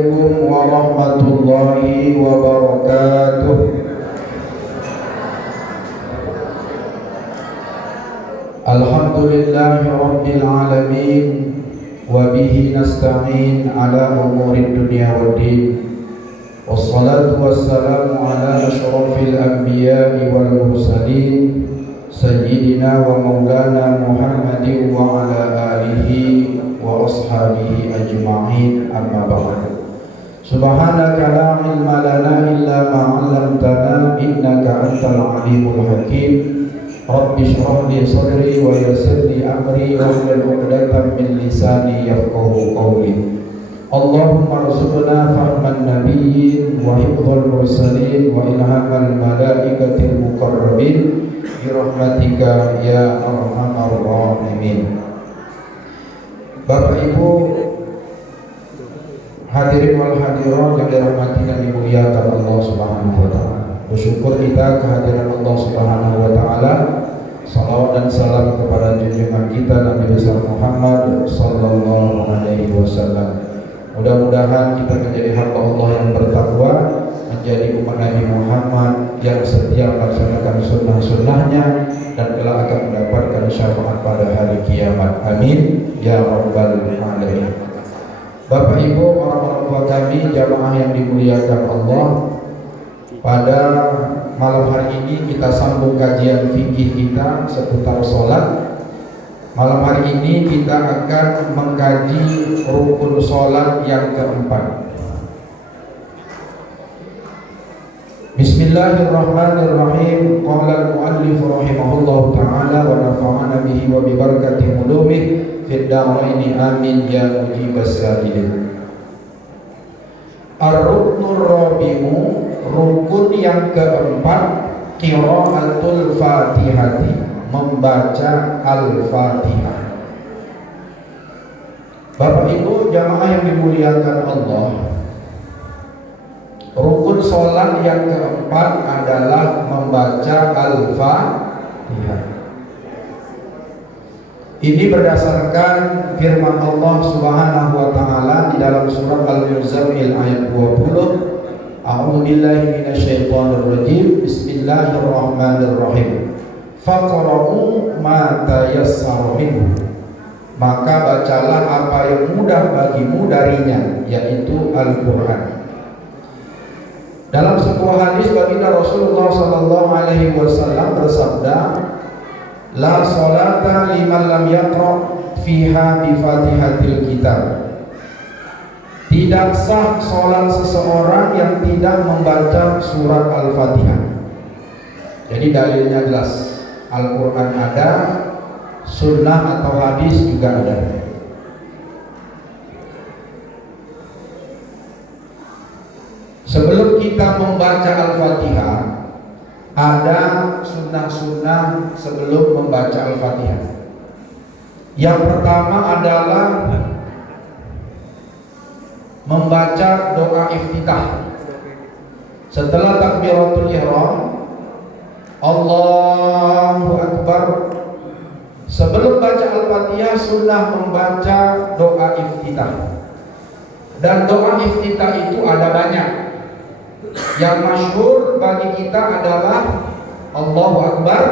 Assalamualaikum warahmatullahi wabarakatuh. Alhamdulillahi rabbil alamin wa bihi nasta'in ala umurid dunya waddin. Wassalatu wassalamu ala asyrafil anbiya'i wal mursalin sayyidina wa maulana Muhammadin wa ala alihi wa ashabihi ajma'in, amma ba'd. Subhanaka la ilma lana illa ma 'allamtana innaka antal alimul hakim. Rabbi shrah li sadri wa yassir li amri wahlul 'uqdatam min lisani yafqahu qawli. Allahumma arzuqna fahman nabiyyin wa hifdzal mursalin wa ilhamal malaikatil muqarrabin bi rahmatika ya arhamar rahimin. Bapak Ibu hadirin wal hadirat yang dirahmati dan dimuliakan Allah Subhanahu wa taala. Bersyukur kita kehadiran Allah Subhanahu wa taala. Salawat dan salam kepada junjungan kita Nabi besar Muhammad sallallahu alaihi wasallam. Mudah-mudahan kita menjadi hamba Allah yang bertakwa, menjadi umat Nabi Muhammad yang setia melaksanakan sunnah-sunnahnya dan kelak akan mendapatkan syafaat pada hari kiamat. Amin ya rabbal alamin. Bapak Ibu, orang-orang tua kami, jamaah yang dimuliakan Allah, pada malam hari ini kita sambung kajian fikih kita seputar sholat. Malam hari ini kita akan mengkaji rukun sholat yang keempat. Bismillahirrahmanirrahim. Qala al-muallif rahimahullahu ta'ala wa nafa'ana bihi wa bi barakati ulumihi fid daraini amin ya mujibas sa'ilin. Ar-ruknur rabi'u, rukun yang keempat, qiraatul fatihati, membaca al-fatihah. Bapak Ibu jamaah yang dimuliakan Allah, rukun sholat yang keempat adalah membaca al-fatihah. Ini berdasarkan firman Allah Subhanahu wa taala di dalam surat Al-Muzammil ayat 20. A'udzu billahi minasyaitonir rajim. Bismillahirrahmanirrahim. Faqra'u ma tayassara minhu. Maka bacalah apa yang mudah bagimu darinya, yaitu Al-Qur'an. Dalam sebuah hadis baginda Rasulullah sallallahu alaihi wasallam bersabda, la salata liman lam yaqra fiha bi Fatihatil kitab. Tidak sah salat seseorang yang tidak membaca surat Al-Fatihah. Jadi dalilnya jelas, Al-Quran ada, sunnah atau hadis juga ada. Sebelum kita membaca Al-Fatihah, ada sunnah-sunnah sebelum membaca Al-Fatihah. Yang pertama adalah membaca doa iftitah. Setelah takbiratul ihram, Allahu Akbar. Sebelum baca Al-Fatihah sunnah membaca doa iftitah. Dan doa iftitah itu ada banyak. Yang masyhur bagi kita adalah Allahu Akbar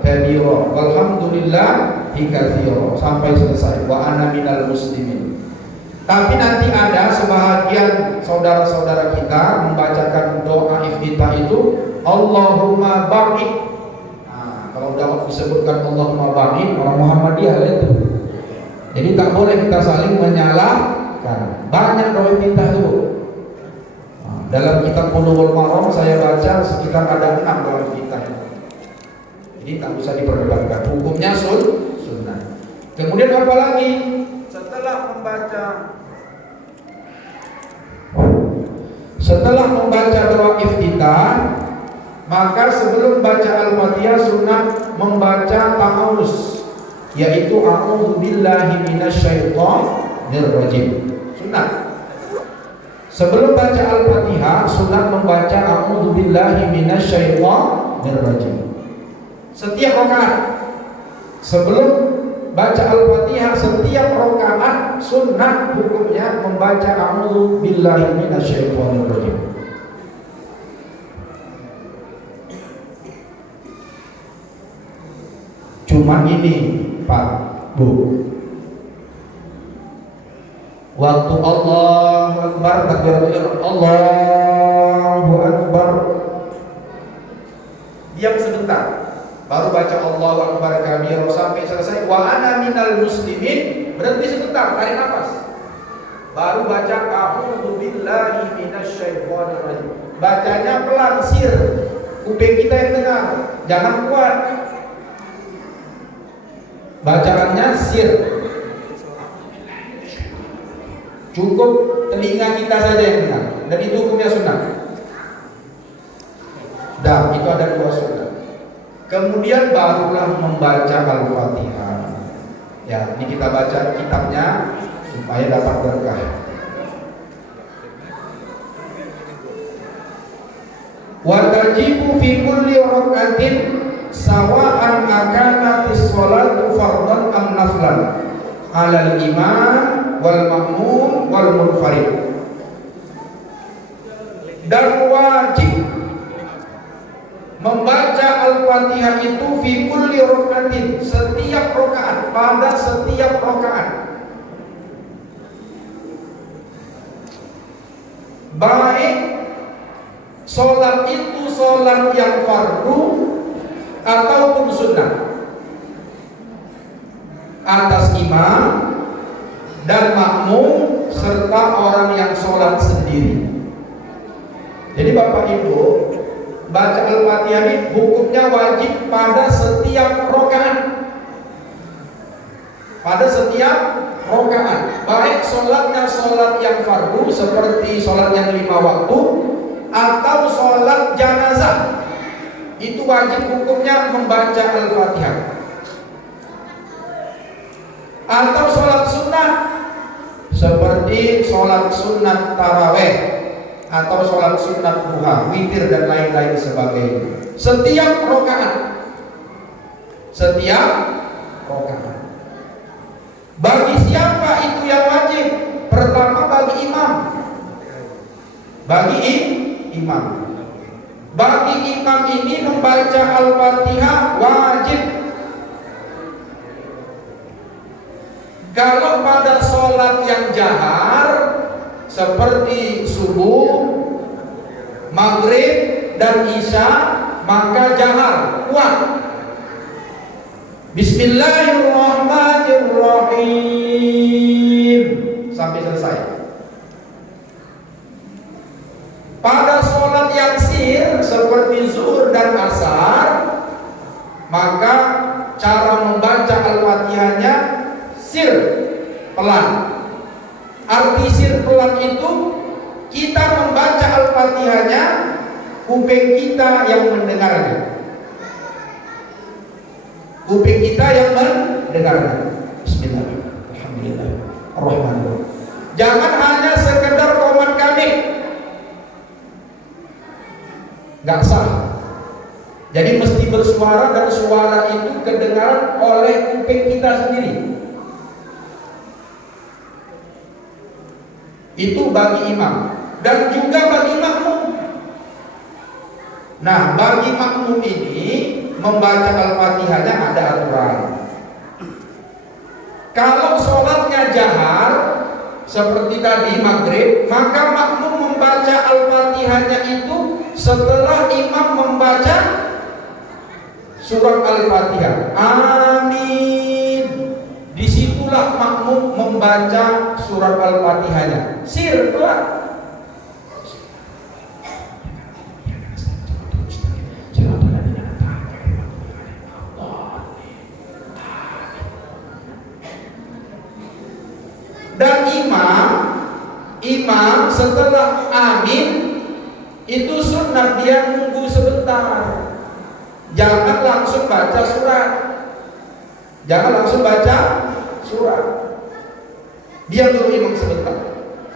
kabira walhamdulillahi katsira sampai selesai wa ana minal muslimin. Tapi nanti ada sebahagian saudara-saudara kita membacakan doa iftitah itu Allahumma barik. Nah, kalau udah disebutkan Allahumma barik, orang Muhammadiyah itu. Jadi tak boleh kita saling menyalahkan. Banyak doa iftitah itu. Nah, dalam kitab Bulughul Maram saya baca sekitar ada 6 doa iftitah. Jadi tak usah diperdebatkan. Hukumnya sunnah. Kemudian apa lagi? Setelah membaca doa iftitah, maka sebelum baca Al-Fatihah sunnah membaca ta'awuz, yaitu a'udzu billahi minasyaitonir rajim. Sunnah. Sebelum baca Al-Fatihah sunnah membaca a'udzu billahi minasyaitonir rajim. Setiap rakaat sebelum baca Al-Fatihah setiap rakaat sunnah hukumnya membaca a'udzu billahi minasyaitonir rajim. Cuma ini Pak Bu, waktu Allahu Akbar, takbiratul Allahu Akbar, diam sebentar, baru baca Allahu Akbar kabir sampai selesai. Wa ana minal muslimin, berhenti sebentar, tarik nafas, baru baca a'udzu billahi minasyaitonir rajim. Bacanya pelan, sir, kuping kita yang dengar, jangan kuat. Bacaannya sir, cukup telinga kita saja yang dengar, dan itu hukumnya sunnah. Dan itu ada dua sunnah. Kemudian barulah membaca Al-Fatihah. Ya, ini kita baca kitabnya supaya dapat berkah. Wa tajibu fi kulli rak'atin sawa'an akanat as-salatu fardhan am naflan 'ala al-imam wal ma'mum wal munfarid. Dan wajib membaca Al-Fatihah itu fi kulli rak'atin, setiap rakaat, pada setiap rakaat, baik sholat itu sholat yang fardu ataupun sunnah, atas imam dan makmum serta orang yang sholat sendiri. Jadi Bapak Ibu, baca Al-Fatihah ini hukumnya wajib pada setiap rakaat, pada setiap rakaat, baik sholatnya sholat yang fardu seperti sholat yang 5 waktu atau sholat janazah, itu wajib hukumnya membaca Al-Fatihah. Atau sholat sunnah seperti sholat sunat taraweh atau sholat sunat duha, witir dan lain-lain sebagainya. Setiap rakaat, setiap rakaat. Bagi siapa itu yang wajib? Pertama bagi imam, bagi imam. Bagi imam ini membaca Al-Fatihah wajib. Kalau pada sholat yang jahar seperti subuh, maghrib dan isya, maka jahar, kuat. Bismillahirrahmanirrahim sampai selesai. Pada sholat yang sir seperti zuhur dan asar, maka cara membaca Al-Fatihahnya sir, pelan. Arti sir pelan itu kita membaca Al-Fatihahnya, kuping kita yang mendengarnya, kuping kita yang mendengarnya. Bismillahirrahmanirrahim, Alhamdulillah. Jangan hanya sekedar komat kami, nggak sah. Jadi mesti bersuara, dan suara itu kedengaran oleh kuping kita sendiri. Itu bagi imam dan juga bagi makmum. Nah, bagi makmum ini membaca Al-Fatihahnya ada aturan. Kalau sholatnya jahar seperti tadi maghrib, maka makmum membaca Al-Fatihahnya itu setelah imam membaca surat Al-Fatihah. Amin. Disitulah makmum membaca surat Al-Fatihahnya. Sir pelan. Dan imam setelah amin itu sunat dia nunggu sebentar. Jangan langsung baca surat. Jangan langsung baca surat. Diam dulu imam sebentar.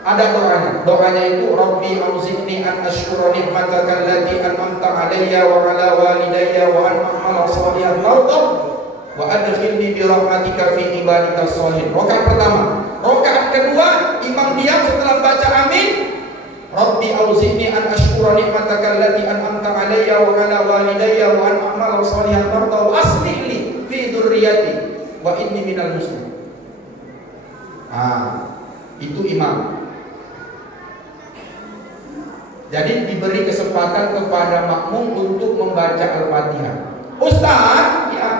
Ada doanya. Doanya itu Rabbi auzi'ni an asykura ni'mataka allati an'amta 'alayya wa 'ala walidayya wa an a'mala shalihan tardah wa adkhilni bi rahmatika fi ibadikas sholihin. Rakaat pertama. Rakaat kedua, imam diam setelah baca amin. Rabbi auzi'ni an ashkura ni'mataka allati an'amta 'alayya wa 'ala walidayya wa an a'mala sholihan tarda wa aslih li fi dzurriyyati wa inni minal muslimin. Itu imam. Jadi diberi kesempatan kepada makmum untuk membaca Al-Fatihah. Ustaz, ya,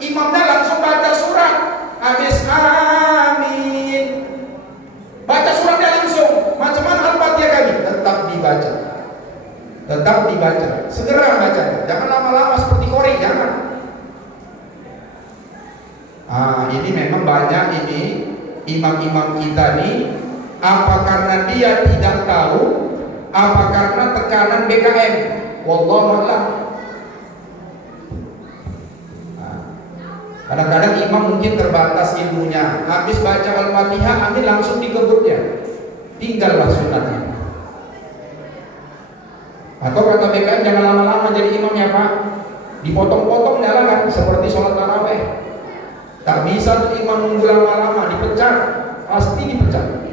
imamnya langsung baca surat. Habis amin, baca suratnya langsung. Macam mana Al-Fatihah kami? Tetap dibaca. Tetap dibaca. Segera baca. Jangan lama-lama seperti Korek, jangan. Ini memang banyak ini imam-imam kita nih, apa karena dia tidak tahu, apa karena tekanan BKM? Wallahu a'lam. Kadang-kadang imam mungkin terbatas ilmunya, habis baca Al-Fatihah ambil langsung dikebutnya, tinggallah sunatnya. Atau kata BKM jangan lama-lama jadi imamnya Pak, dipotong-potong jalan seperti sholat tarawih. Tak bisa tuh imam nunggu lama-lama, dipecat, pasti dipecat.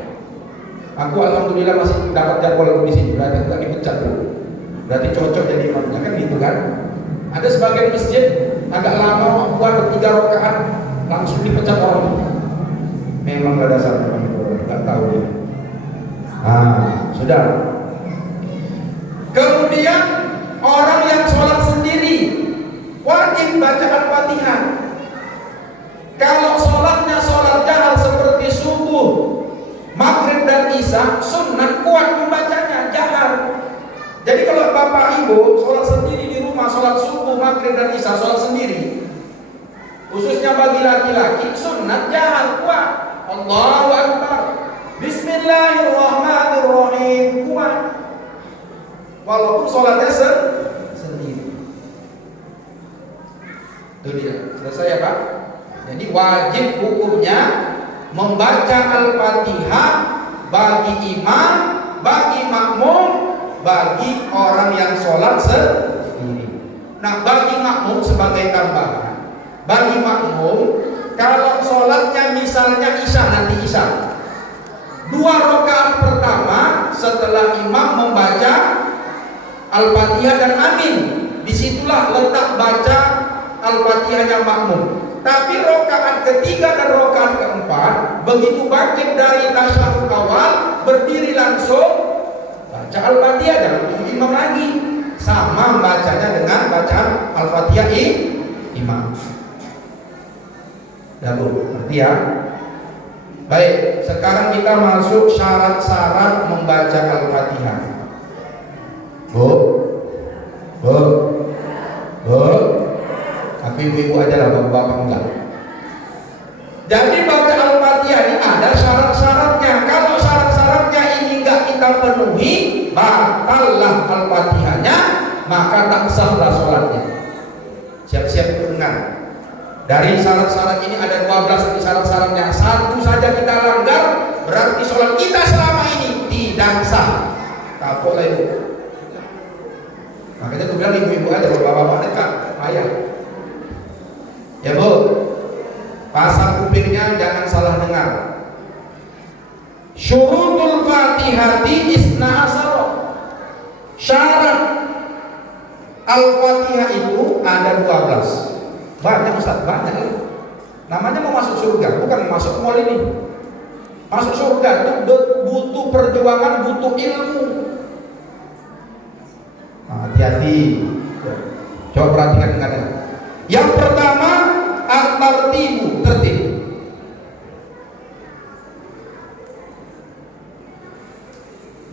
Aku alhamdulillah masih dapat jadwal di sini, berarti tidak dipecat tuh. Berarti cocok jadi imamnya kan gitu kan. Ada sebagian masjid agak lama buat 3 rakaat langsung dipecat orang. Memang ada dasarnya, nggak tahu dia. Sudah. Kemudian orang yang sholat sendiri wajib baca Al-Fatihah. Kalau sholatnya sholat jahar seperti subuh, maghrib dan isya, sunnah kuat membacanya jahar. Jadi kalau bapak ibu sholat sendiri di rumah, sholat subuh, maghrib dan isya, sholat sendiri, khususnya bagi laki-laki, sunnah jahar kuat. Allahu Akbar, Bismillahirrahmanirrahim kuat. Walaupun sholatnya sendiri. Itu dia. Selesai ya Pak? Jadi wajib hukumnya membaca Al-Fatihah bagi imam, bagi makmum, bagi orang yang sholat sendiri. Nah, bagi makmum sebagai tambahan, bagi makmum kalau sholatnya misalnya isya, nanti isya 2 rakaat pertama setelah imam membaca Al-Fatihah dan amin, disitulah letak baca Al-Fatihahnya makmum. Tapi rakaat ketiga dan rakaat keempat begitu bangkit dari tasyahud awal, berdiri langsung baca Al-Fatihah, jangan tunggu imam lagi. Sama bacanya dengan bacaan Al-Fatihah imam. Lalu, ngerti ya? Baik, sekarang kita masuk syarat-syarat membaca Al-Fatihah. Bu. Tapi ibu-ibu aja lah, bapak-bapak enggak. Jadi baca Al-Fatihah ini ada syarat-syaratnya. Kalau syarat-syaratnya ini enggak kita penuhi, batallah Al-Fatihahnya, maka tak sahlah sholatnya. Siap-siap dengar. Dari syarat-syarat ini ada 12 syarat-syaratnya. Satu saja kita langgar, berarti sholat kita selama ini tidak sah. Kapok lah ibu. Makanya aku bilang ibu-ibu aja, kalau bapak-bapak dekat, ayah. Ya Bu, pasang kupingnya jangan salah dengar. Syurutul Fatihati isna asar. Syarat Al-Fatihah itu ada 12. Banyak Ustaz, banyak. Namanya mau masuk surga, bukan masuk mall ini. Masuk surga itu butuh perjuangan, butuh ilmu. Hati-hati. Coba perhatikan dengan ini. Yang pertama, at-tartibu, tertib.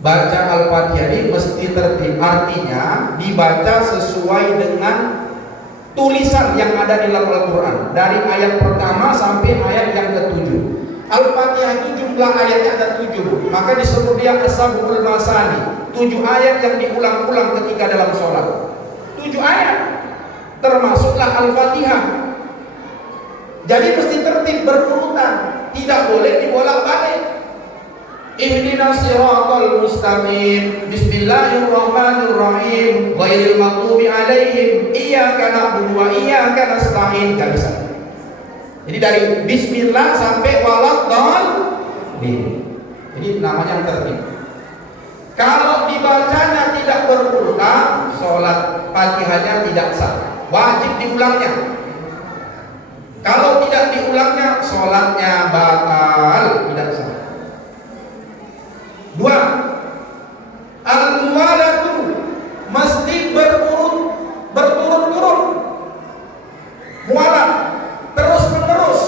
Baca Al-Fatihah ini mesti tertib. Artinya dibaca sesuai dengan tulisan yang ada di dalam Al-Quran, dari ayat pertama sampai ayat yang ke-7. Al-Fatihah itu jumlah ayatnya ada 7, maka disebut dia as-sab'ul masani, 7 ayat yang diulang-ulang ketika dalam sholat. 7 ayat termasuklah Al-Fatihah. Jadi mesti tertib, berurutan, tidak boleh dibolak-balik. Ihdinas siratal mustaqim, bismillahirrahmanirrahim, ghairil maghdubi alaihim, iyyaka na'budu wa iyyaka nasta'in. Gak bisa. Jadi dari bismillah sampai waladdallin. Jadi namanya tertib. Kalau dibacanya tidak berulang, sholat Fatihahnya tidak sah. Wajib diulangnya. Kalau tidak diulangnya, sholatnya batal, tidak sah. 2. Al-muwalatu, mesti berturut-turut. Mualat, terus menerus,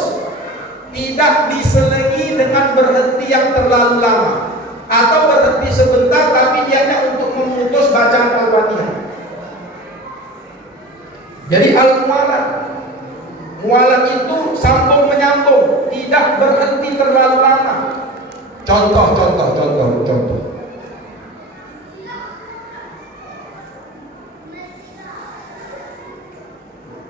tidak diselingi dengan berhenti yang terlalu lama, atau berhenti sebentar tapi dianya untuk memutus bacaan Al-Fatihah. Jadi al-mualat, mualat itu sambung menyambung, tidak berhenti terlalu lama. Contoh.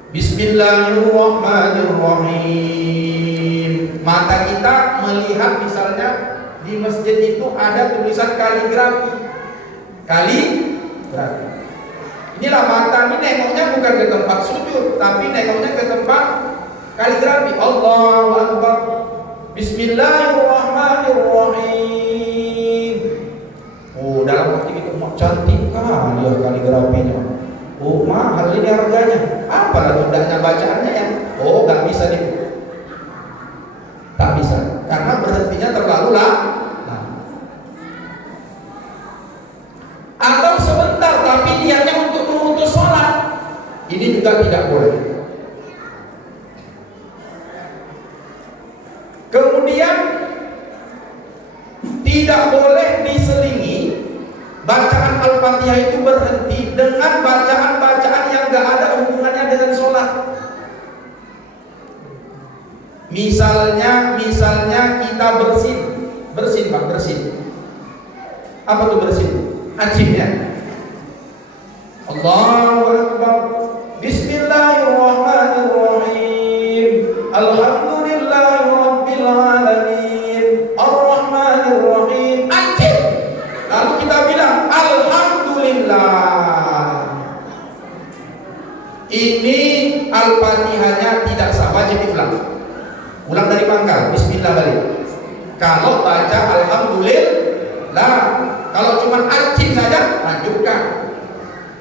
Bismillahirrahmanirrahim. Mata kita melihat misalnya di masjid itu ada tulisan kaligrafi. Inilah mata ini nengoknya bukan ke tempat sujud, tapi nengoknya ke tempat kaligrafi. Allahu Akbar. Bismillahirrahmanirrahim. Oh, dalam hati kita cantik kali ya kaligrafinya. Oh, mahal ini harganya. Apa tundanya bacaannya ya? Oh, nggak bisa nih. Tak bisa, karena berhentinya terlalu lama. Atau sebentar, tapi niatnya untuk memutus sholat, ini juga tidak boleh. Kemudian tidak boleh diselingi bacaan Al-Fatihah itu berhenti dengan bacaan-bacaan yang gak ada hubungannya dengan sholat. Misalnya kita bersin. Apa tuh bersin? Ajibnya Allahu Akbar. Bismillahirrahmanirrahim. Alhamdulillahi Rabbil Alamin. Ar-Rahmanirrahim. Ajib. Lalu kita bilang Alhamdulillah. Ini Al-Fatihahnya tidak sah, wajib diulang. Ulang dari pangkal, bismillah balik. Kalau baca Alhamdulillah, kalau cuma ajib saja, lanjutkan.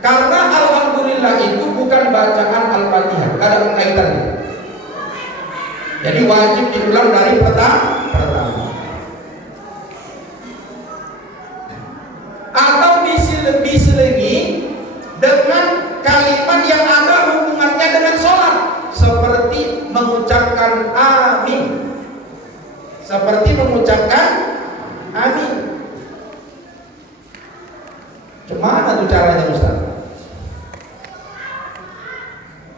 Karena Alhamdulillah itu bukan bacaan Al-Fatihah, ada kaitannya. Jadi wajib diulang dari pertama. Atau diselingi dengan kalimat yang ada hubungannya dengan sholat, seperti mengucapkan amin. Gimana tuh caranya Ustaz?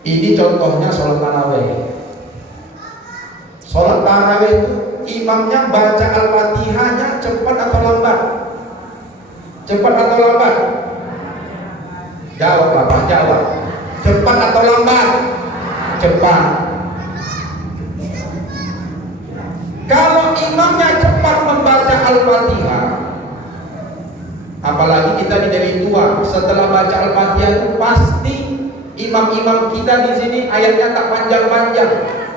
Ini contohnya sholat tarawih. Sholat tarawih itu imamnya baca Al-Fatihahnya cepat atau lambat? Jawab Bapak, jawab. Cepat atau lambat? Cepat. Kalau imamnya cepat membaca Al-Fatihah, apalagi kita di Dewi Tua, setelah baca Al-Fatihah itu pasti imam-imam kita di sini ayatnya tak panjang-panjang.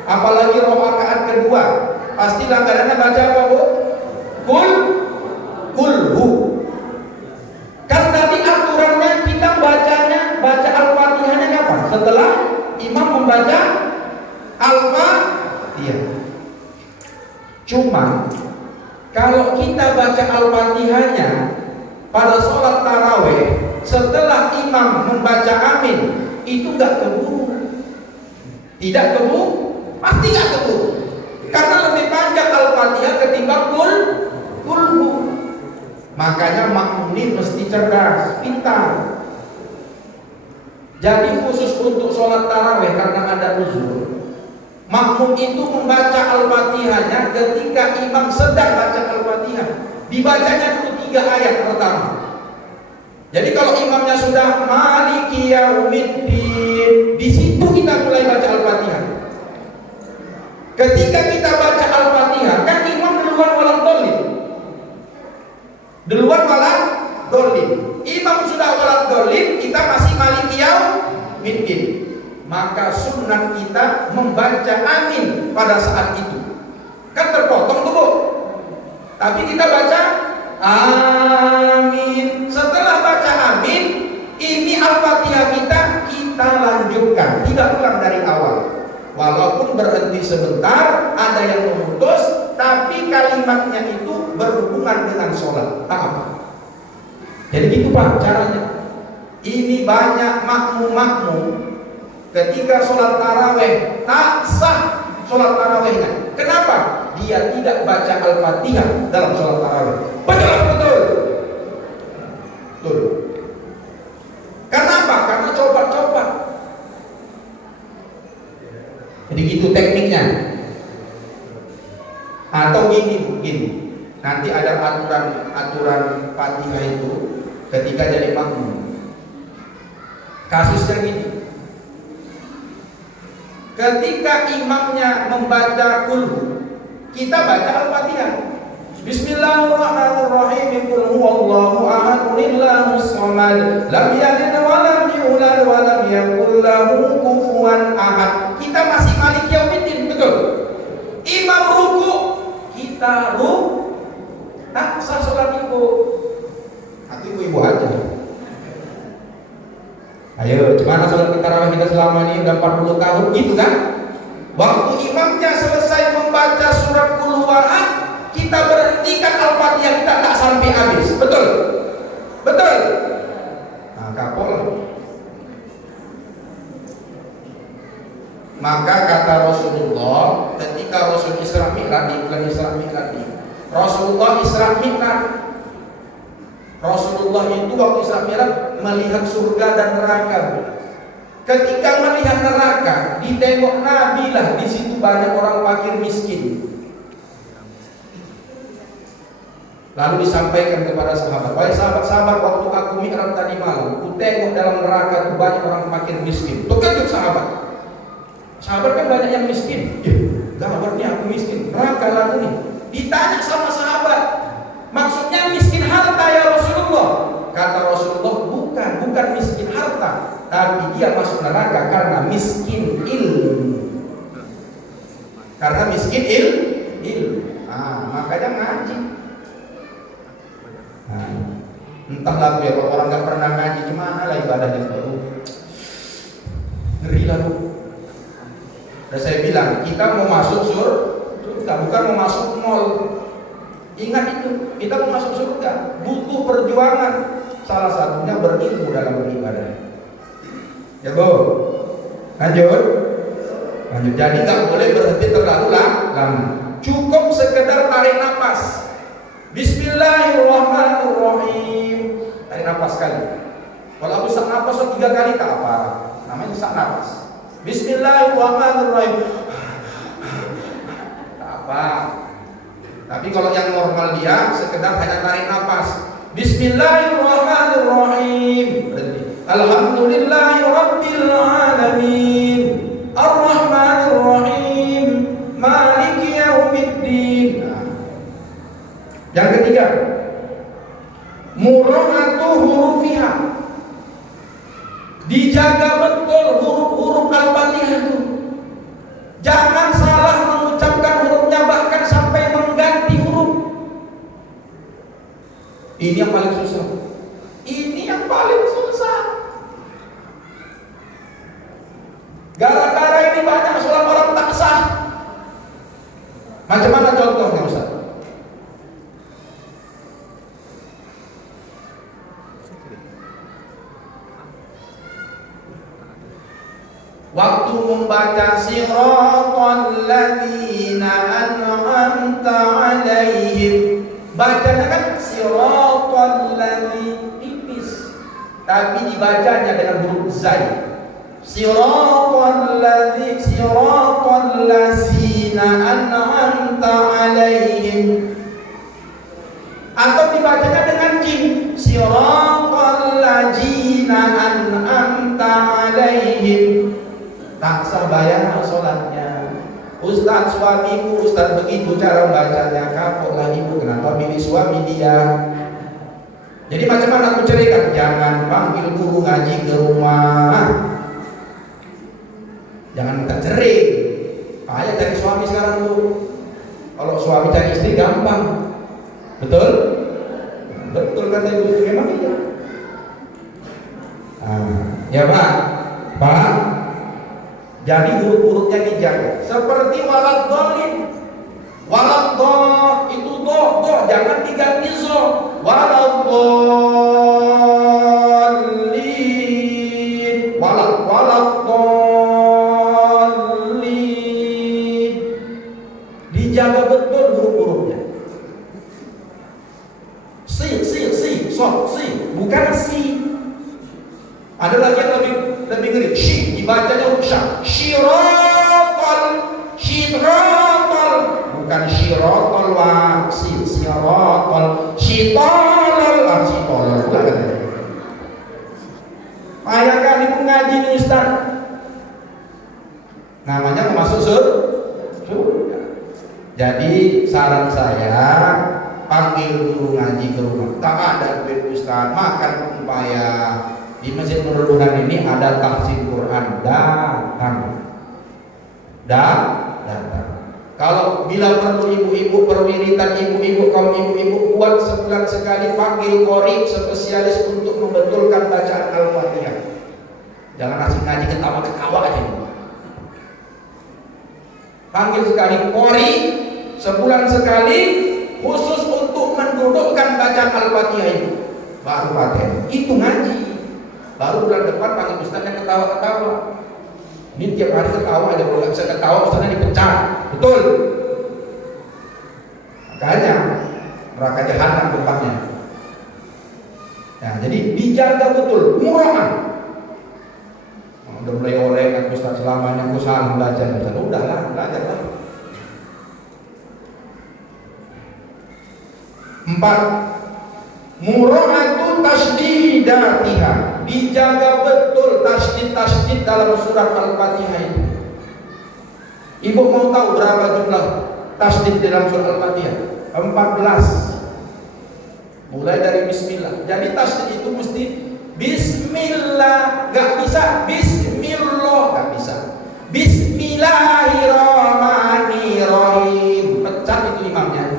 Apalagi rakaat kedua, pasti langganannya baca apa, Bu? Kulhu. Kan tadi aturannya kita baca Al-Fatihahnya kapan? Setelah imam membaca Al-Fatihah. Cuma kalau kita baca Al-Fatihahnya pada sholat tarawih setelah imam membaca amin, itu gak keburu. Tidak keburu, pasti gak keburu. Karena lebih panjang Al-Fatihah ketimbang kulhu. Makanya makmum ini mesti cerdas, pintar. Jadi khusus untuk sholat tarawih karena ada uzur, makmum itu membaca Al-Fatihahnya ketika imam sedang baca Al-Fatihah. Dibacanya dulu 3 ayat pertama. Jadi kalau imamnya sudah Maliki Yaumiddin, di situ kita mulai baca Al-Fatihah. Ketika kita baca Al-Fatihah, kan imam duluan waladdallin. Imam sudah waladdallin, kita masih Maliki Yaumiddin. maka sunnah kita membaca amin pada saat itu. Kan terpotong tuh, Bu. Tapi kita baca amin. Setelah baca amin, ini Al-Fatihah kita lanjutkan, tidak ulang dari awal. Walaupun berhenti sebentar, ada yang memutus, tapi kalimatnya itu berhubungan dengan sholat. Paham? Jadi itu Pak caranya. Ini banyak makmum-makmum ketika sholat taraweh tak sah sholat tarawehnya. Kenapa? Dia tidak baca Al-Fatihah dalam sholat taraweh. Betul. Kenapa? Karena coba-coba. Jadi gitu tekniknya. Atau gini. Nanti ada aturan Fatihah itu ketika jadi makmum. Kasusnya gini. Ketika imamnya membaca kulhu, kita baca Al-Fatihah. Bismillahirrahmanirrahim. Qul huwallahu ahad, Allahus samad, lam yalid wa lam yulad wa lam yakul lahu kufuwan ahad. Kita masih Malik Yaumiddin, betul? Imam ruku, kita tak sah sholat ibu. Aku ibu aja. Ayo, gimana sholat tarawih kita selama ini udah 40 tahun gitu kan? Waktu imamnya selesai membaca surat Qul Huwallah, kita berhentikan Al-Fatihah, kita tak sampai habis. Betul? Nah, kapol. Maka kata Rasulullah ketika Rasul Isra Mi'raj, Rasulullah Isra Mi'raj. Rasulullah itu waktu Isra Mi'raj melihat surga dan neraka. Ketika melihat neraka, ditengok Nabi lah, di situ banyak orang fakir miskin. Lalu disampaikan kepada sahabat, "Baik sahabat-sahabat, waktu aku Mi'raj tadi malam, ku tengok dalam neraka itu banyak orang fakir miskin." Terkejut sahabat. Sahabat kan banyak yang miskin. Gawatnya aku miskin. Neraka lalu nih. Ditanya sama sahabat, maksudnya miskin harta ya Rasulullah? Kata Rasulullah, bukan miskin harta, tapi dia masuk neraka karena miskin ilmu. Ilmu. Makanya ngaji. Entahlah ya, kalau orang nggak pernah ngaji gimana lah ibadahnya baru. Ngeri lah bu. Dan saya bilang kita mau masuk surga, bukan mau masuk mall. Ingat itu, kita mau masuk surga butuh perjuangan. Salah satunya berilmu dalam beribadah. Ya bu, lanjut. Jadi nggak boleh berhenti terlalu lama. Cukup sekedar tarik nafas. Bismillahirrahmanirrahim. Tarik nafas sekali. Kalau aku sak nafas 3 kali tak apa. Namanya sak nafas. Bismillahirrahmanirrahim. Tak apa. Tapi kalau yang normal dia sekedar hanya tarik nafas. Bismillahirrahmanirrahim. Alhamdulillahirabbil alamin. Ar-Rahmanir-Rahim. Maliki yaumiddin. Yang ketiga, mura'atu hurufiha. Dijaga betul huruf-huruf Al-Fatihah itu. Jangan salah mengucapkan hurufnya, bahkan sampai mengganti huruf. Ini yang paling susah. Gara-gara ini banyak sholat orang tak sah. Macam mana contohnya Ustaz? Waktu membaca siratal ladzina an'amta 'alaihim, bacanya kan siratal ladzi tipis, tapi dibacanya dengan huruf zai. Siratal ladzina an'amta 'alaihim, atau dibacanya dengan jim, siratal ladzina an'amta 'alaihim. Tak sah bayar sholatnya. Ustaz, suamiku Ustaz begitu cara bacanya, kapoklah ibu, kenapa milih suami dia? Jadi macam mana aku ceritakan? Jangan panggil guru ngaji ke rumah. Jangan minta cerai. Payah cari suami sekarang tuh. Kalau suami cari istri gampang. Betul? Betul kata ibu, memang iya. Ya Pak, paham? Jadi huruf-hurufnya dijaga. Seperti walad dhalin. Walad dhal itu do, jangan diganti zo. Walad dhalin. Walad dhalin. Dijaga betul huruf-hurufnya. Si, bukan si. Ada lagi yang lebih ngeri. Shi, dibacanya huruf sya. Shiratal, bukan shiratal wa shiratal, shitalal, shitalal. Payah kali mengaji nih Ustaz. Namanya mau masuk surga. Jadi saran saya, panggil guru ngaji ke rumah. Tak ada duit Ustaz, makan payah. Di Masjid Nurul Burhan ini ada tahsin Quran, datang. Kalau bila perlu ibu-ibu perwiritan, ibu-ibu kaum ibu-ibu buat sebulan sekali panggil qori spesialis untuk membetulkan bacaan Al-Fatihah. Jangan asik ngaji ketawa-ketawa aja. Panggil sekali qori sebulan sekali khusus untuk mendudukkan bacaan Al-Fatihah itu. Baru paten. Itu ngaji. Baru bulan depan panggil ustaz yang ketawa-ketawa. Ini tiap hari ketawa aja, kalau nggak bisa ketawa ustaznya dipecat. Betul. Makanya neraka jahanam tempatnya. Nah, jadi dijaga betul, murahan. Udah mulai oleng aku ustaz selamanya aku salah belajar. Udahlah, belajar lah. 4. Mura'atu tasdidatiha. Dijaga betul tasdid dalam surat Al-Fatihah itu. Ibu mau tahu berapa jumlah tasdid dalam surat Al-Fatihah? 14. Mulai dari bismillah. Jadi tasdid itu mesti bismillah, gak bisa bismillah, gak bisa. Bismillahirrahmanirrahim. Pecat itu imamnya.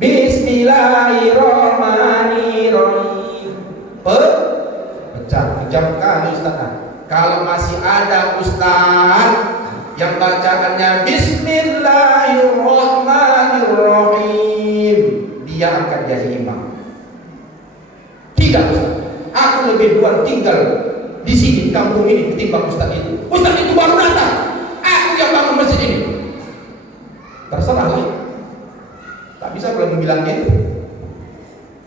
Bismillahirrahmanirrahim. Pecah, kejam kali Ustaz. Kalau masih ada Ustaz yang bacaannya Bismillahirrahmanirrahim, dia akan jadi imam. Tidak Ustaz, aku lebih duluan tinggal di sini kampung ini ketimbang Ustaz itu. Ustaz itu baru datang, aku yang bangun masjid ini. Terserah lah. Tak bisa kalau bilang gitu.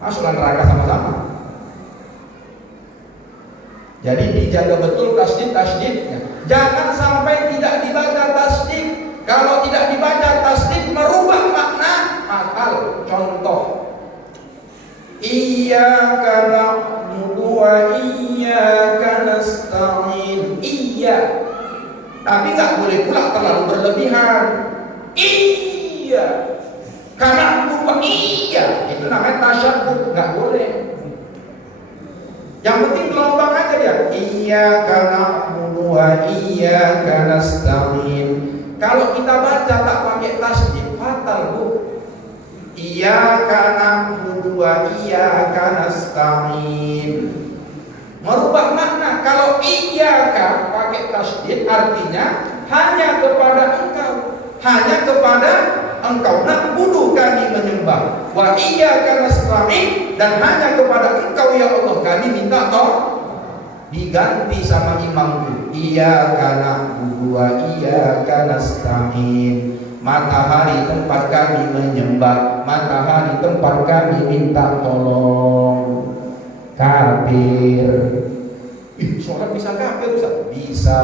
Masuklah neraka sama-sama. Jadi dijaga betul tasdid-tasdidnya. Jangan sampai tidak dibaca tasdid. Kalau tidak dibaca tasdid merubah makna fatal. Contoh, Iyyaka na'budu wa iyyaka nasta'in. Iya. Tapi nggak boleh pula terlalu berlebihan. Iya. Karena bukan iya, itu namanya tasyahud, nggak boleh. Yang penting gelombang aja dia. Iyyaka na'budu wa iyyaka nasta'in. Kalau kita baca tak pakai tasdid, fatal Bu. Iyyaka na'budu wa iyyaka nasta'in. Merubah makna. Kalau iyyaka pakai tasdid artinya hanya kepada engkau, hanya kepada engkau na'budu kami menyembah, wa iyyaka nasta'in, dan hanya kepada engkau ya Allah kami minta tolong. Diganti sama imamku, iyyaka na'budu wa iyyaka nasta'in. Matahari tempat kami menyembah, matahari tempat kami minta tolong. Kafir. Sholat bisa kafir Ustaz? Bisa.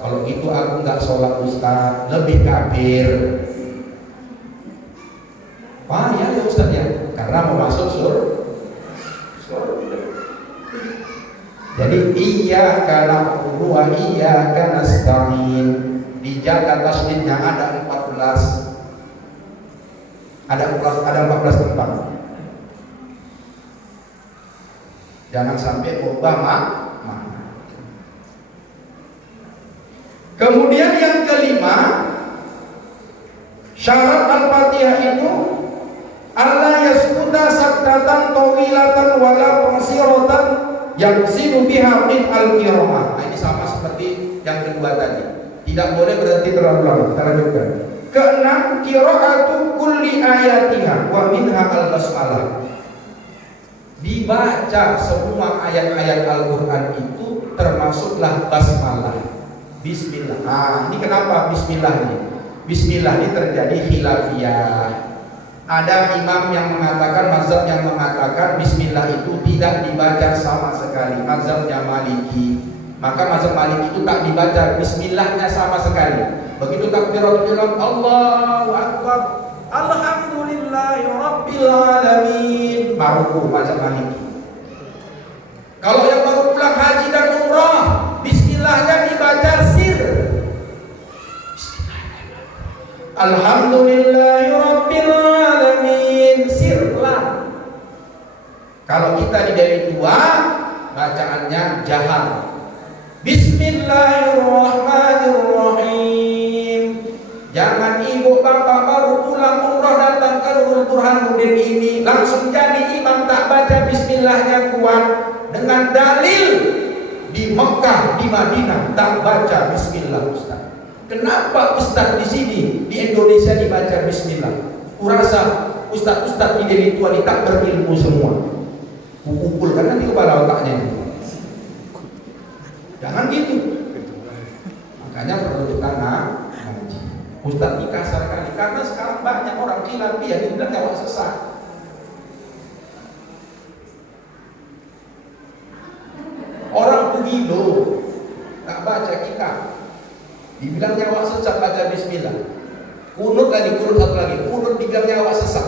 Kalau gitu aku nggak sholat Ustaz, lebih kafir. Payah ya Ustaz ya, karena mau masuk surga. Jadi iyyaka na'budu wa iyyaka nasta'in. Dijaga tasdidnya ada 14. Ada 14 tempat. Jangan sampai ubah makna. Kemudian yang kelima, syarat Al-Fatihah itu Allah yaskuta saktatan tawilatan wala qasiratan yaksidu biha min al-qiraah. Nah, ini sama seperti yang kedua tadi. Tidak boleh berhenti terlalu lama. Kita lanjutkan. Keenam, qiraatu kulli ayatiha wa minha al-basmalah. Dibaca semua ayat-ayat Al-Qur'an itu termasuklah basmalah. Bismillah. Nah, ini kenapa bismillah ini? Bismillah ini terjadi khilafiyah. Ada imam yang mengatakan, mazhab yang mengatakan bismillah itu tidak dibaca sama sekali, mazhabnya Maliki. Maka mazhab Maliki itu tak dibaca bismillahnya sama sekali. Begitu takbiratul ihram, Allahu akbar, alhamdulillahi rabbil alamin, baru mazhab Maliki. Kalau yang baru pulang haji dan umrah, bismillahnya dibaca sir. Alhamdulillahi rabbil alamin, sirlah. Kalau kita di dari tua, bacaannya jahar. Bismillahirrahmanirrahim. Jangan ibu bapak baru pulang umrah datang ke Nurul Burhanuddin ini langsung jadi imam tak baca bismillahnya kuat. Dengan dalil di Mekah, di Madinah tak baca bismillah Ustaz. Kenapa Ustaz di sini di Indonesia dibaca bismillah? Kurasa Ustaz-Ustaz di Deli Tua ini tak berilmu semua. Kumpulkan nanti kepala otaknya. Jangan gitu. Makanya perlu kita ngaji. Ustaz ini kasar kali karena sekarang banyak orang khilafiyah yang bilang nyawa sesat. Orang begitu tak baca kitab, dibilang nyawa sesat baca bismillah. Kunut lagi, kunut satu lagi, kunut dibilang nyawa sesat.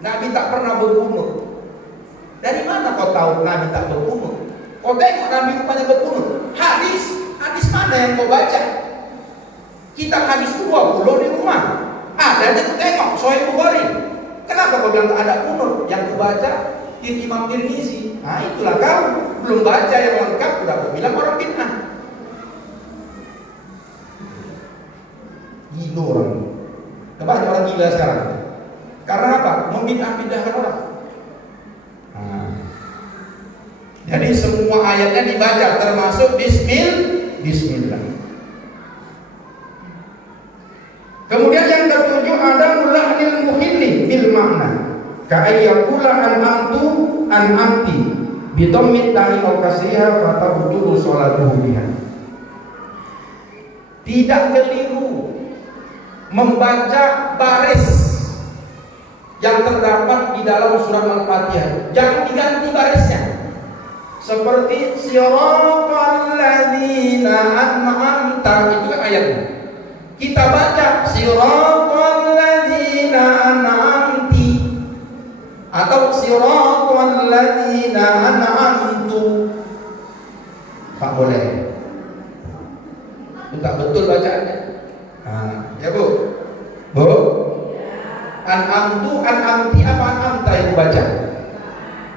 Nabi tak pernah berkunut. Dari mana kau tahu Nabi tak berkunut? Kau tengok Nabi rupanya berkunut. Hadis mana yang kau baca? Kitab hadis 20 di rumah. Ada aja kau tengok Sahih Bukhari. Kenapa kau bilang tak ada kunut? Yang kau baca Imam Tirmizi. Nah itulah kau belum baca yang lengkap udah kau bilang orang bid'ah. Gila orang. Banyak orang gila sekarang. Karena apa? Membid'ah-bid'ahkan orang. Jadi semua ayatnya dibaca termasuk bismillah. Kemudian yang ketujuh ada mulahnil muhilli bil makna. Ka'ayyakula an amti bidammit ta'i aw kasriha fatabtulu sholatuhu biha. Tidak keliru membaca baris yang terdapat di dalam surah Al-Fatihah. Jangan diganti barisnya. Seperti siratal ladzina an'amta, itu kan ayatnya. Kita baca siratal ladzina an'amti atau siratal ladzina an'amtu. Tak boleh. Itu tak betul bacaannya. Ya Bu? Bu? An'amtu, an'amti apa an'amta yang baca?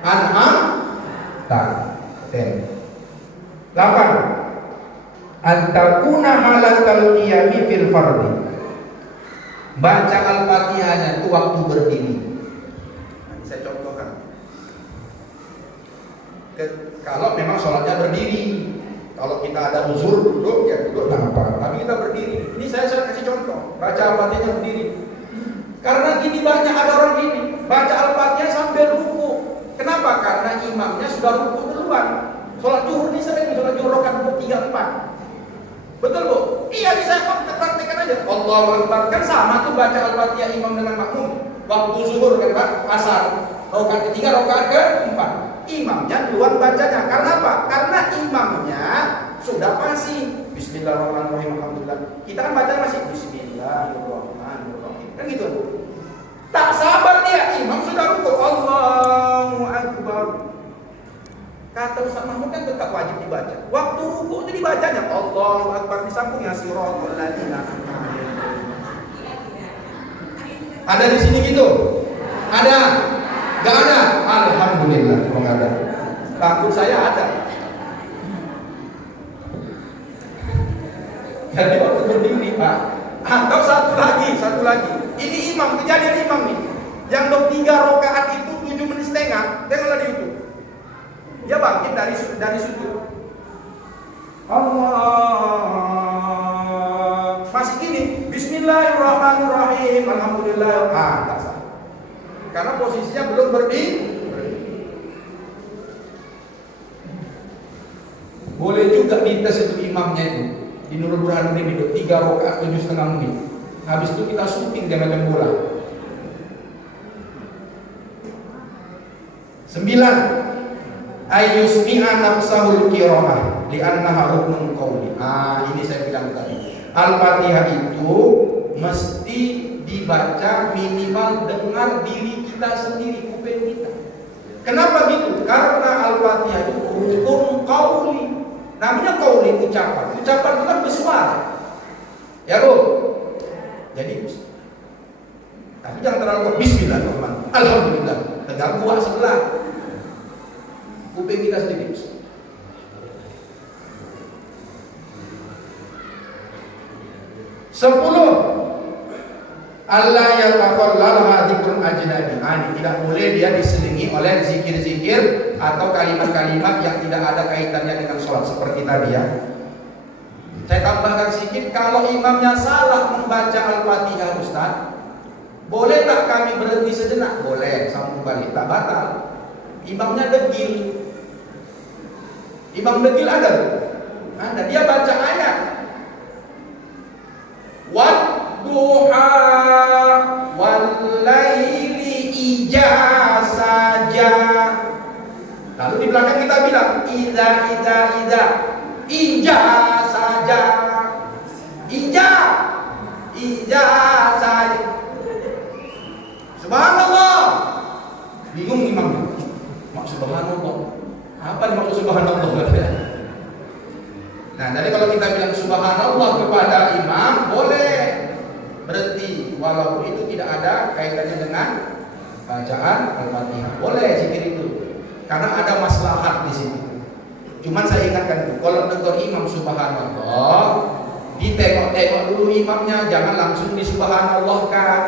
An'amta. 8. Antakuna halatal qiyami fil fardi. Baca Al-Fatihahnya itu waktu berdiri. Saya contohkan. Kalau memang sholatnya berdiri, kalau kita ada uzur duduk ya duduk tak apa. Tapi kita berdiri. Ini saya kasih contoh. Baca Al-Fatihahnya berdiri. Karena gini banyak ada orang gini baca Al-Fatihah sambil ruku. Kenapa? Karena imamnya sudah ruku duluan. Sholat zuhur ini sering, sholat zuhur rakaat 3, 4. Betul Bu? Iya bisa praktekkan aja. Allahu Akbar. Kan sama tuh baca Al-Fatihah imam dengan makmum. Waktu zuhur kan Pak, asar. Rakaat ketiga, rakaat keempat. Imamnya duluan bacanya. Karena apa? Karena imamnya sudah pasti Bismillahirrahmanirrahim. Alhamdulillah. Kita kan baca masih Bismillahirrahmanirrahim. Kan gitu Bu. Tak sabar dia, imam sudah ruku. Allahu Akbar. Kata Ustaz Mahmud kan tetap wajib dibaca. Waktu ruku itu dibacanya Allahu Akbar, disambungnya siratal ladzina an'amta. Ada di sini gitu? Ada? Gak ada? Alhamdulillah kalau nggak ada. Takut saya ada. Jadi waktu berdiri Pak. Atau satu lagi. Ini imam, kejadian imam nih. Yang 3 rakaat itu 7 menit setengah. Tengoklah di YouTube. Dia bangkit dari sujud. Allah. Masih gini. Bismillahirrahmanirrahim. Alhamdulillah. Tak sah. Karena posisinya belum berdiri. Boleh juga dites itu imamnya itu. Di Nurul Burhanuddin itu 3 rakaat 7,5 menit. Habis itu kita syuting dia macam bola. 9. Ayyusmi'a nafsahul qira'ah li'annaha ruknun qawli. Ini saya bilang tadi. Al-Fatihah itu mesti dibaca minimal dengar diri kita sendiri, kuping kita. Kenapa gitu? Karena Al-Fatihah itu rukun qawli. Namanya qawli, ucapan. Ucapan itu kan bersuara. Ya Bu? Jadi tapi jangan terlalu kuat. Bismillahirrahmanirrahim. Alhamdulillah. Tegak kuat sebelah. Kuping kita sendiri. 10. Allah yang takhallal dzikrun ajnabi. Ini tidak boleh dia diselingi oleh zikir-zikir atau kalimat-kalimat yang tidak ada kaitannya dengan sholat seperti tadi ya. Saya tambahkan sedikit, kalau imamnya salah membaca Al-Fatihah Ustaz, boleh tak kami berhenti sejenak? Boleh, sambung balik, tak batal. Imamnya degil. Imam degil ada? Ada, dia baca ayat. Wadduha wallaili ija saja. Lalu di belakang kita bilang ida ija saja. Ija saja. Subhanallah. Bingung imam. Maksud subhanallah. Apa yang maksud subhanallah? Nah, jadi kalau kita bilang subhanallah kepada imam boleh berhenti walaupun itu tidak ada kaitannya dengan bacaan Al-Fatihah. Boleh zikir itu. Karena ada maslahat di sini. Cuman saya ingatkan itu, kalau tegur imam subhanallah, ditengok-tengok dulu imamnya, jangan langsung disubhanallahkan.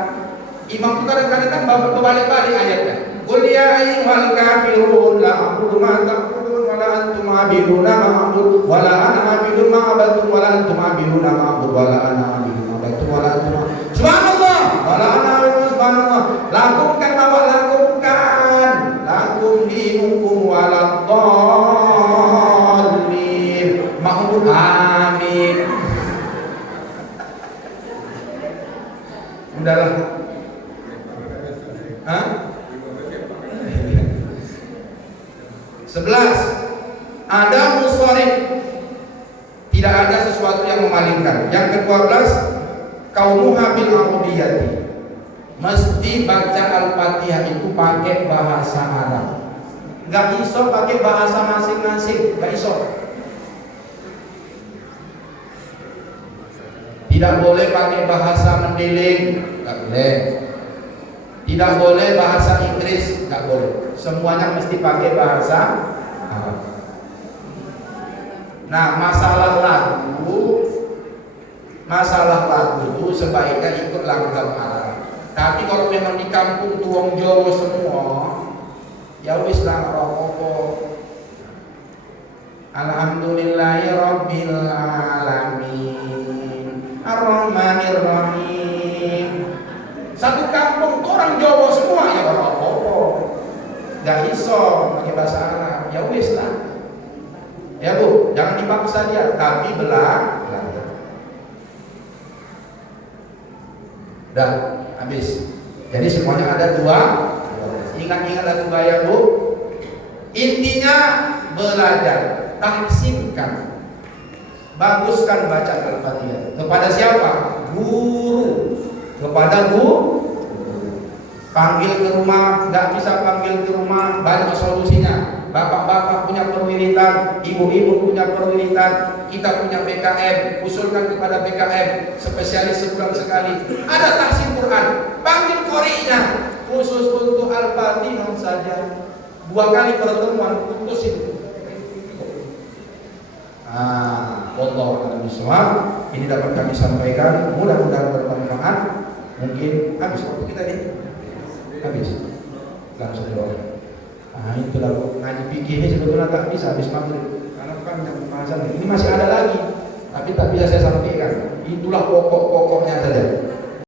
Imam itu kadang-kadang kan berbalik-balik ayatnya. Qul ya ayyuhal kafirun la a'budu ma ta'budun wa la antum 'abiduna ma a'budu wa la ana 'abidun ma 'abadtum wa la antum 'abiduna ma a'budu wa la ana 'abidun ma 'abadtum wa la antum subhanallah wa la ana 'abidun subhanallah. Lakukan awak lakukan. Lakum dinukum wa la dhallin. Ma'bud amin. Udahlah. Hah? 11. Ada musharif. Tidak ada sesuatu yang memalingkan. Yang ke-12, qaumuha bil arabiyyati. Mesti baca Al-Fatihah itu pakai bahasa Arab. Enggak iso pakai bahasa masing-masing, enggak iso. Tidak boleh pakai bahasa Mendeling, enggak boleh. Tidak boleh bahasa Inggris, enggak boleh. Semuanya mesti pakai bahasa Arab. Nah, masalah lagu itu sebaiknya ikut langgam Arab. Tapi kalau memang di kampung itu wong Jawa semua, ya wis lah rokok. Alhamdulillahi rabbil alamin. Ar-Rahmanir Rahim. Satu kampung tuh orang Jawa semua ya rokok. Gak iso pakai bahasa Arab. Ya wis lah. Ya Bu, jangan dipaksa dia, tapi belajar. Udah habis. Jadi semuanya ada 2. Ingat-ingat lagu gaya Bu. Intinya belajar, tahsinkan, baguskan bacaan Al-Fatihah. Kepada siapa? Guru. Kepada guru. Panggil ke rumah, nggak bisa panggil ke rumah, banyak solusinya. Bapak-bapak punya perwiritan, ibu-ibu punya perwiritan, kita punya BKM, usulkan kepada BKM, spesialis sebulan sekali. Ada tahsin Quran, panggil qori'nya, khusus untuk Al-Fatihah saja. 2 kali pertemuan, putus itu. Wallahu a'lam bishawab. Ini dapat kami sampaikan, mudah-mudahan bermanfaat. Mungkin habis waktu kita ini. Habis. Langsung doa. Itulah ngaji fikih ini sebetulnya tak bisa habis maghrib karena panjang pembahasan. Ini masih ada lagi, tapi tak bisa saya sampaikan. Itulah pokok-pokoknya saja.